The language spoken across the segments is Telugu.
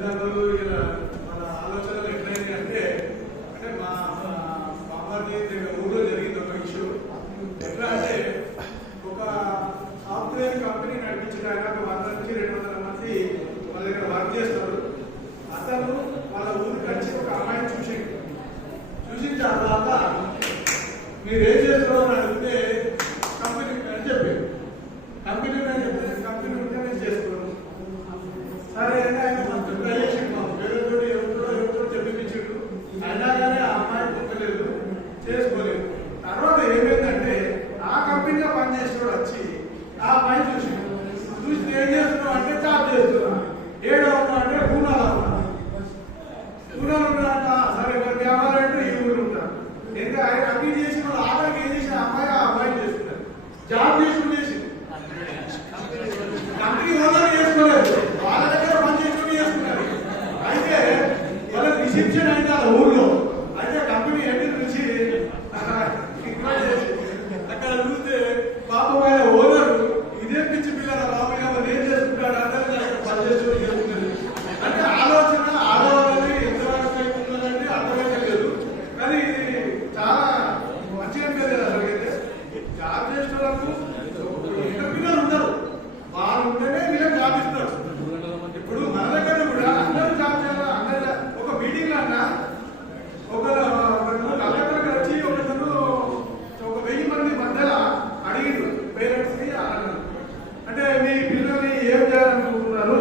తల్లిదండ్రులు ఇలా మన ఆలోచనలు ఎట్లయింది అంటే మా బాబాజీ ఊళ్ళో జరిగింది ఒక ఇష్యూ. ఎట్లా అంటే ఒక సాఫ్ట్వేర్ కంపెనీ నడిపించడానికి 100 నుంచి 200 మంది వాళ్ళ దగ్గర వర్క్ చేస్తారు. అతను వాళ్ళ ఊరికి వచ్చి ఒక అమ్మాయిని చూసిన తర్వాత మీరు ఏం చేస్తారో అని అడిగితే కంపెనీ అని చెప్పారు. కంపెనీ ఉంటే నేను చేసుకున్నాను. సరే అయినా ఆయన మంచి ట్రై చేసిండు. వేరే ఎవరితో చెప్పించిండు. అయినా కానీ ఆ అమ్మాయి పొందలేదు, చేసుకోలేదు. తర్వాత ఏమైందంటే ఆ కంపెనీలో పనిచేసేవాడు వచ్చి ఆ అమ్మాయి చూసి ఏం చేస్తున్నావు అంటే జాబ్ చేస్తున్నా. ఏడవునా అంటే పూనాలో ఉన్నా. పూనాలో ఉన్నా. సరే మరి వ్యాపారం అంటే ఈ ఊరు ఉంటాను. ఇంకా అన్ని చేసిన వాళ్ళు ఆఖరికి ఏం చేసిన అమ్మాయి ఆ అమ్మాయి చేస్తున్నారు. జాబ్ చేసుకుని చేసింది. కంపెనీ ఓనర్ చేసుకోలేదు, వాళ్ళ దగ్గర పని చేసుకుని చేసుకున్నారు. అయితే వాళ్ళ రిసెప్షన్ అయితే ఆ ఊర్లో అయితే కంపెనీ ఎన్ని నుంచి అక్కడ చూస్తే పాపం ఆయన ఓనర్ ఇదే పిచ్చి పిల్లల బాబు ఏం చేసుకుంటాడు అందరూ పని చేసుకుని చేసుకున్నారు. అంటే ఆలోచన ఆడవాళ్ళని ఎంతవరకు అవుతుందంటే అర్థమైతే లేదు. కానీ చాలా మంచిగా అనిపించదు కదా. అసలుకైతే జాబ్ చేసిన వాళ్ళకు ఎంటర్ప్రినర్ ఉంటారు, వాళ్ళు ఉంటేనే వీళ్ళకి జాబ్ ఇస్తారు. ఇప్పుడు మన దగ్గర కూడా అందరూ జాబ్ చేయాలి. అందరూ ఒక మీటింగ్ అన్నా ఒక కలెక్టర్ వచ్చి ఒకరు 1000 మంది మధ్యలో అడిగిండు పేరెంట్స్ ని అన్నారు. అంటే మీ పిల్లల్ని ఏం చేయాలనుకుంటున్నారు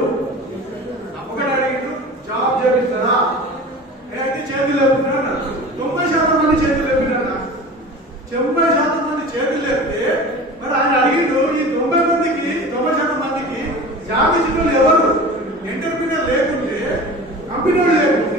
ఒకటి అడిగిండు, జాబ్ చేపిస్తారా అయితే చేతులు లేపుతున్నారు అన్నారు. 90% మంది చేతులు లేపినారా? 90% మంది చేతులు లేపితే మరి ఆయన అడిగిండు ఈ 90% మందికి జాబ్ ఇచ్చిన ఎవరు? ఎంటర్ప్రినర్ లేకుంటే, కంపెనీ లేకుంటే